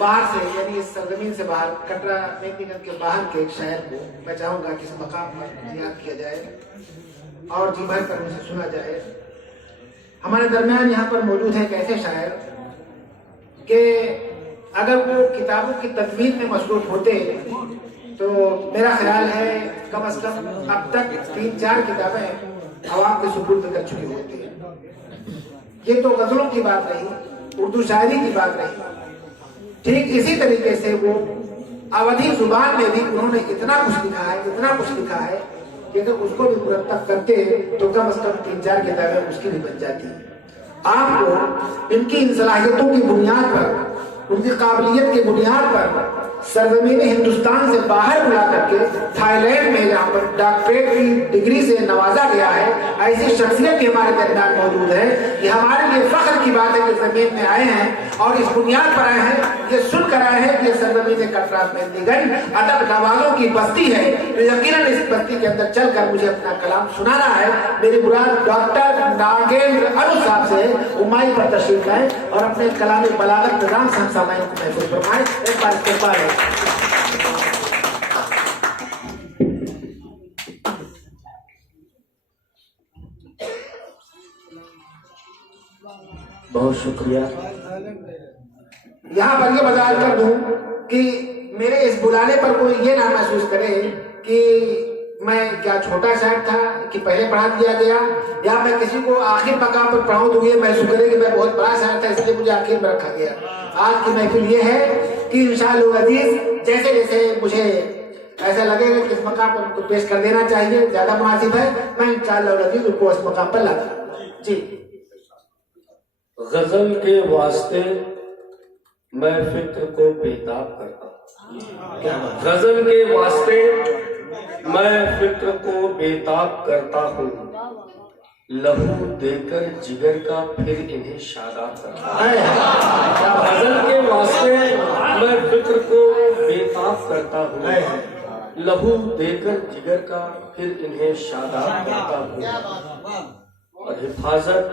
बाहर से यानी इस सरजमीन से बाहर कटरा मेदिनीगंज के बाहर के एक शायर को मैं चाहूंगा कि इस मकाम पर याद किया जाए और जी भर कर उनसे सुना जाए। हमारे दरमियान यहाँ पर मौजूद है एक ऐसे शायर कि अगर वो किताबों की तदवीन में मसरूफ होते तो मेरा ख्याल है कम से कम अब तक 3-4 किताबें आवाम के सुपुर्द कर चुकी होती है। ये तो गजलों की बात रही, उर्दू शायरी की बात रही। ठीक इसी तरीके से वो अवधी जुबान में भी उन्होंने इतना कुछ लिखा है कि अगर उसको भी मुरत्तब करते तो कम से कम 3-4 किताबें उसकी भी बन जाती। आपको इनकी इन सलाहियतों की बुनियाद पर, उनकी काबिलियत की बुनियाद पर सरजमीन हिंदुस्तान से बाहर बुला करके थाईलैंड में जहाँ पर डॉक्टरेट की डिग्री से नवाजा गया है, ऐसी शख्सियत भी हमारे दरमियान मौजूद है। ये हमारे लिए फख्र की बात है कि जमीन में आए हैं और इस बुनियाद पर आए हैं, ये सुनकर आए हैं कि सरजमीन कटरा मेदिनीगंज अदब नवाजों की बस्ती है। तो यकीनन इस बस्ती के अंदर चलकर मुझे अपना कलाम सुनाना है। मेरी मुराद डॉक्टर नागेंद्र अनु साहब से उमाई पर तशरीफ लाए और अपने कलाम बलागत निजाम सामाइन को महसूस फरमाएं। एक बार इस्तेमाल है। बहुत शुक्रिया। यहाँ पर ये बजाय कर दूं कि मेरे इस बुलाने पर कोई ये ना महसूस करे कि मैं क्या छोटा शायर था कि पहले पढ़ा दिया गया, या मैं किसी को आखिर मकाम पर पढ़ाऊं तो ये महसूस करे कि मैं बहुत बड़ा शायर था इसलिए मुझे आखिर में रखा गया। आज की महफिल ये है कि इंशाअल्लाह अजीज जैसे जैसे मुझे ऐसा लगेगा कि इस मकाम पर उनको पेश कर देना चाहिए, ज्यादा मुनासिब है, मैं इंशाअल्लाह अजीज उनको इस मकाम पर लाऊंगा। जी। गजल के वास्ते मैं फिक्र को बेताब करता हूँ। गजल के वास्ते मैं फिक्र को बेताब करता हूँ। लहू देकर जिगर का फिर इन्हें शादाब करता हूँ। गजल के वास्ते मैं फिक्र को बेताब करता हूँ। लहू देकर जिगर का फिर इन्हें शादाब करता हूँ। और हिफाजत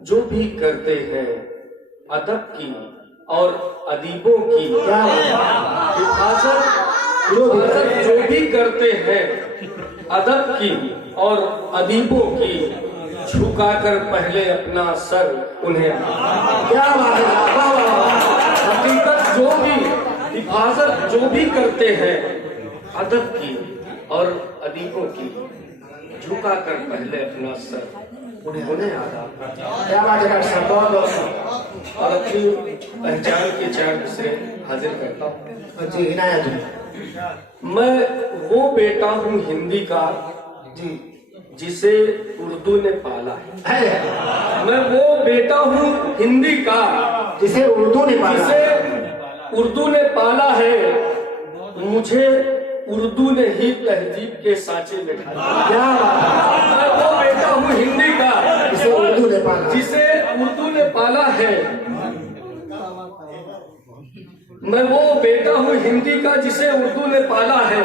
जो भी करते हैं अदब की और अदीबों की, हिफाजत जो भी करते हैं अदब की और अदीबों की, झुकाकर पहले अपना सर उन्हें। क्या बात है। हकीकत जो भी, हिफाजत जो भी करते हैं अदब की और अदीबों की, झुकाकर पहले अपना सर उन्हें आदाब करता हूं। क्या बात है। और अपनी पहचान के 4 मिसरे हाजिर करता हूँ। जी इनायत। मैं वो बेटा हूँ हिंदी का जी जिसे उर्दू ने पाला है। मैं वो बेटा हूँ हिंदी का जिसे उर्दू ने पाला है। मुझे उर्दू ने ही तहजीब के सांचे में ढाला। क्या मैं वो बेटा हूँ हिंदी का जिसे उर्दू ने पाला है। मैं वो बेटा हूँ हिंदी का जिसे उर्दू ने पाला है।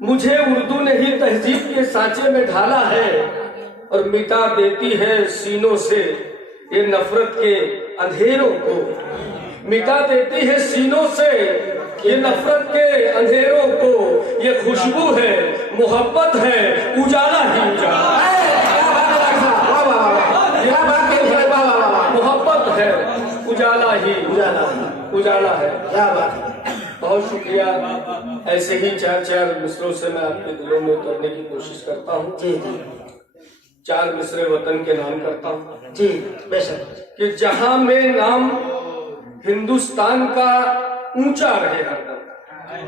मुझे उर्दू ने ही तहजीब के सांचे में ढाला है। और मिटा देती है सीनों से ये नफरत के अंधेरों को। मिटा देती है सीनों से ये नफरत के अंधेरों को। ये खुशबू है, मोहब्बत है, उजाला ही उजाला। मोहब्बत है, उजाला ही उजाला है। क्या बात है। बहुत शुक्रिया। ऐसे ही 4 मिसरों से मैं आपके दिलों में उतरने की कोशिश करता हूँ। जी जी। 4 मिसरे वतन के नाम करता हूँ। जी बेशक। कि जहां में नाम हिंदुस्तान का ऊंचा रहे हरदम।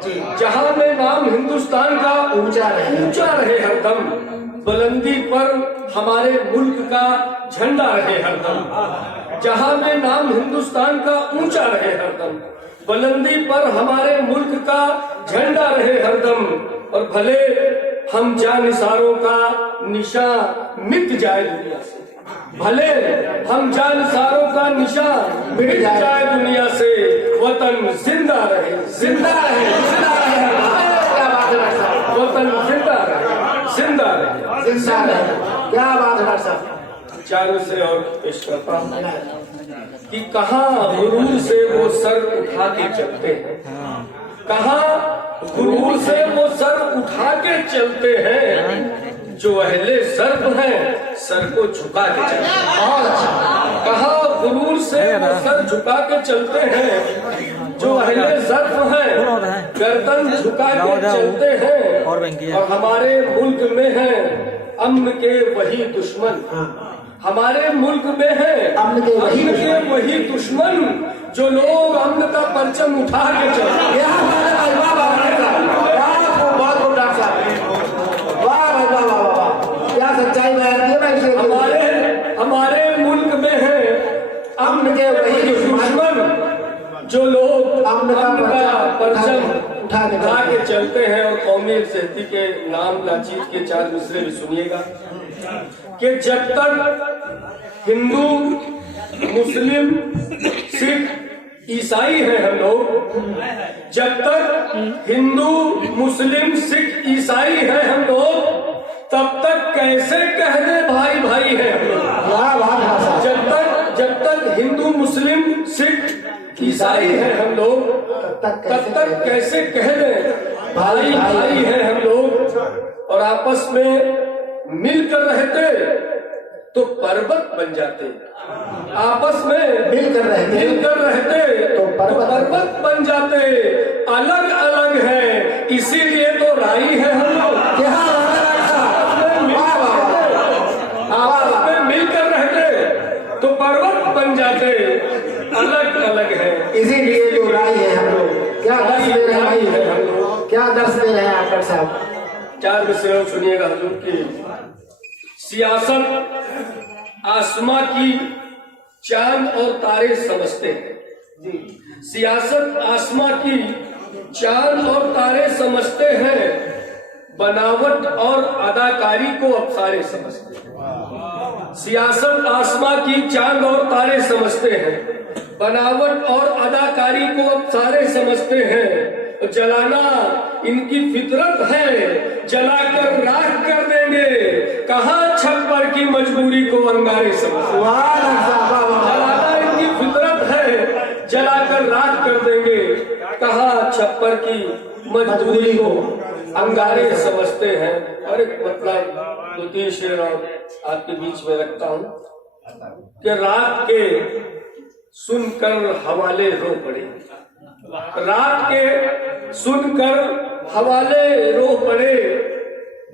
जी। जहां में नाम हिंदुस्तान का ऊंचा रहे हरदम। बुलंदी पर हमारे मुल्क का झंडा रहे हरदम। जहां में नाम हिंदुस्तान का ऊंचा रहे हरदम। बुलंदी पर हमारे मुल्क का झंडा रहे हरदम। और भले हम जानिसारों का निशान मिट जाए दुनिया से। भले हम जानिसारों का निशान मिट जाए दुनिया से। वतन जिंदा रहे, जिंदा रहे, जिंदा रहे। वतन जिंदा रहे, जिंदा रहे, जिंदा रहे। क्या बात है डॉक्टर साहब। 4 मिसरे और पेश करता हूँ। कि कहाँ गुरूर से वो सर उठा के चलते हैं, कहाँ गुरूर से वो सर उठा के चलते हैं, जो अहले सर्फ हैं सर को झुका के चलते हैं। कहाँ गुरूर से वो सर झुका के चलते हैं, जो अहले सर्फ हैं गर्दन झुका के चलते हैं। और हमारे मुल्क में है अम्न के वही दुश्मन, हमारे मुल्क में है अम्न के वही दुश्मन, जो लोग अम्न का परचम उठा के चलते क्या सच्चाई हमारे मुल्क में है अम्न के वही दुश्मन, जो लोग अम्न का परचम उठा के चलते हैं। और कौमी यकजहती के नाम नाचीज के 4 मिसरे भी सुनिएगा कि जब तक हिंदू मुस्लिम सिख ईसाई हैं हम लोग, जब तक हिंदू मुस्लिम सिख ईसाई हैं हम लोग, तब तक कैसे कह दे भाई भाई है हम लोग। जब तक हिंदू मुस्लिम सिख ईसाई हैं हम लोग, तब तक कैसे कह दे भाई भाई है हम लोग। और आपस में मिलकर रहते तो पर्वत बन जाते, आपस में मिलकर रहते तो पर्वत बन जाते। अलग अलग है इसीलिए तो राई है हम लोग, आपस में मिलकर रहते तो पर्वत बन जाते। अलग अलग है इसीलिए जो राई है हम लोग। क्या दर्श दे रहे हैं हम लोग, क्या दर्श दे रहे हैं आकर साहब। 4 मिसरे सुनिएगा हजूर की। सियासत आसमां की चांद और तारे समझते हैं, सियासत आसमां की चांद और तारे समझते हैं, बनावट और अदाकारी को अब सारे समझते हैं। सियासत आसमां की चांद और तारे समझते हैं, बनावट और अदाकारी को अब सारे समझते हैं। जलाना इनकी फितरत है, जलाकर राख कर देंगे, कहाँ छप्पर की मजबूरी को अंगारे समझते। जलाना इनकी फितरत है, जलाकर राख कर देंगे, कहाँ छप्पर की मजबूरी को अंगारे समझते हैं। और एक मतलब 2-3 शेर और आपके बीच में रखता हूँ कि रात के सुनकर हवाले रो पड़े, रात के सुनकर हवाले रो पड़े,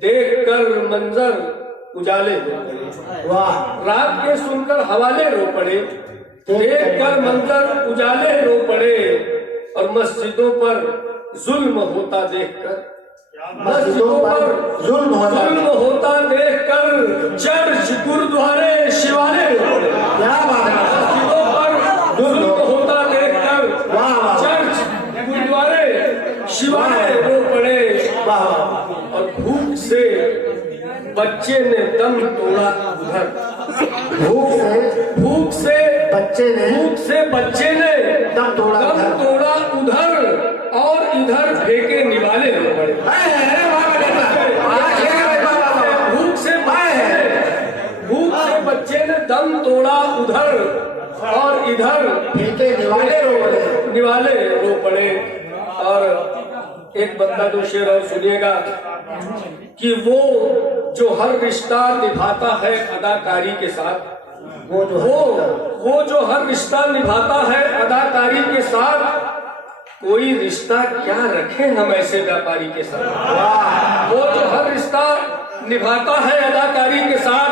देखकर मंजर उजाले हो पड़े। रात के सुनकर हवाले रो पड़े, देखकर मंजर उजाले रो पड़े। और मस्जिदों पर जुल्म होता देखकर, मस्जिदों पर जुल्म होता देखकर, चर्च गुरुद्वारे शिवाले रो पड़े। क्या बात है। मस्जिदों पर जुल्म होता देखकर, चर्च गुरुद्वारे शिवाले रो पड़े। और भूख से बच्चे ने दम तोड़ा उधर, भूख से बच्चे ने दम तोड़ा उधर, और इधर फेंके निवाले रो पड़े। भूख से बच्चे ने दम तोड़ा उधर, और इधर फेंके निवाले रो पड़े। और एक बंदा 2 शेर और सुनिएगा कि वो जो हर रिश्ता निभाता है अदाकारी के साथ, वो जो हर रिश्ता निभाता है अदाकारी के साथ, कोई रिश्ता क्या रखे हम ऐसे व्यापारी के साथ। वो जो हर रिश्ता निभाता है अदाकारी के साथ,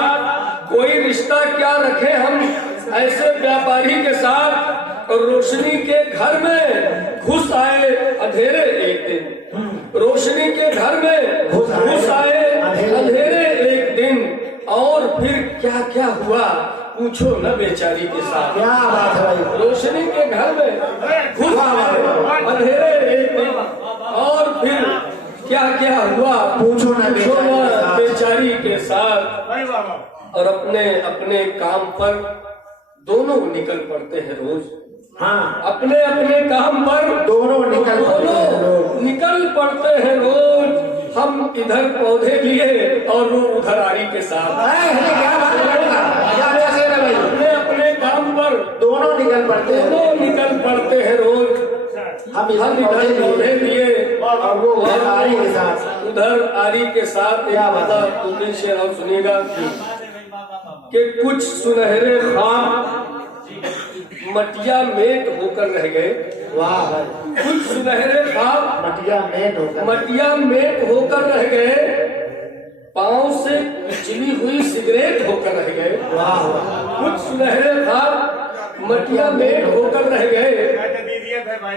कोई रिश्ता क्या रखे हम ऐसे व्यापारी के साथ। और रोशनी के घर में घुस आए अंधेरे एक दिन, रोशनी के घर में घुस आए अंधेरे एक दिन, और फिर क्या क्या हुआ पूछो न बेचारी के साथ। क्या बात है भाई। रोशनी के घर में घुस आए अंधेरे एक दिन, और फिर क्या क्या हुआ पूछो न बेचारी के साथ। और अपने अपने काम पर दोनों निकल पड़ते हैं रोज। हाँ, अपने अपने काम पर दोनों निकल पड़ते हैं रोज। हम इधर पौधे लिए और वो उधर आरी के साथ। अपने अपने काम पर दोनों निकल पड़ते हैं, दोनों निकल पड़ते हैं रोज। हम हम इधर इधर पौधे दिए और वो उधर आरी के साथ। उधर आरी के साथ। क्या बात है? दो तीन शेर और सुनिएगा कि कुछ सुनहरे ख्वाब मटिया मेट होकर रह गए। वाह, कुछ सुनहरे ख्वाब मटिया मेट होकर, मटिया मेट होकर रह गए, पांव से कुचली हुई सिगरेट होकर रह गए। वाह वाह, कुछ सुनहरे ख्वाब मटिया मेट होकर रह गए,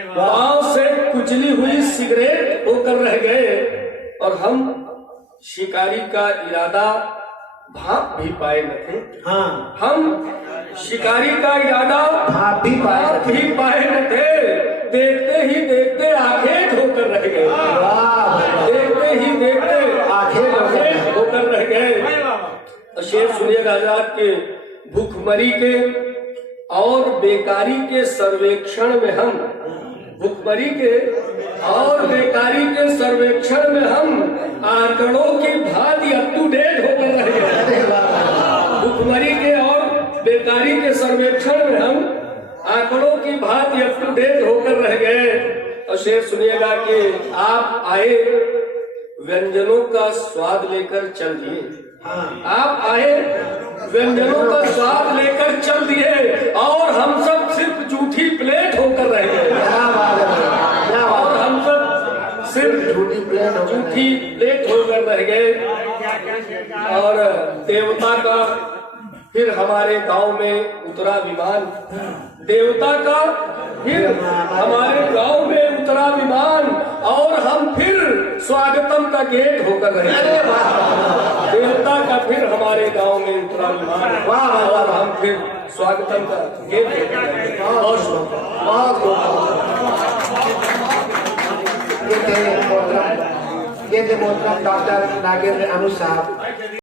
पांव से कुचली हुई सिगरेट होकर रह गए, और हम शिकारी का इरादा भाप भी पाए न थे। हाँ, हम शिकारी का इरादा भाप भी पाए न थे, देखते ही देखते आंखें होकर रह गए। वाह, देखते ही देखते आंखें होकर रह गए। और शेर सुनिएगा हजरात के भूखमरी के और बेकारी के सर्वेक्षण में हम, भूखमरी के और बेकारी के सर्वेक्षण में हम आंकड़ों की भांति अप टू डेट होकर रह गए। भूखमरी के और बेकारी के सर्वेक्षण में हम आंकड़ों की भांति अप टू डेट होकर रह गए। और शेर सुनिएगा कि आप आए व्यंजनों का स्वाद लेकर चल दिए। आप आए व्यंजनों का स्वाद लेकर चल दिए, और हम सब सिर्फ झूठी प्लेट होकर रह गए। और हम सब सिर्फ झूठी प्लेट होकर रह गए। और देवता का फिर हमारे गांव में उतरा विमान, देवता का फिर हमारे गांव में उतरा विमान, और हम फिर स्वागतम का गेट होकर रहे। देवता का फिर हमारे गांव में उतरा विमान, और हम फिर स्वागतम का गेट होकर रहे। ये थे मोहतरम डॉक्टर नागेंद्र अनु साहब।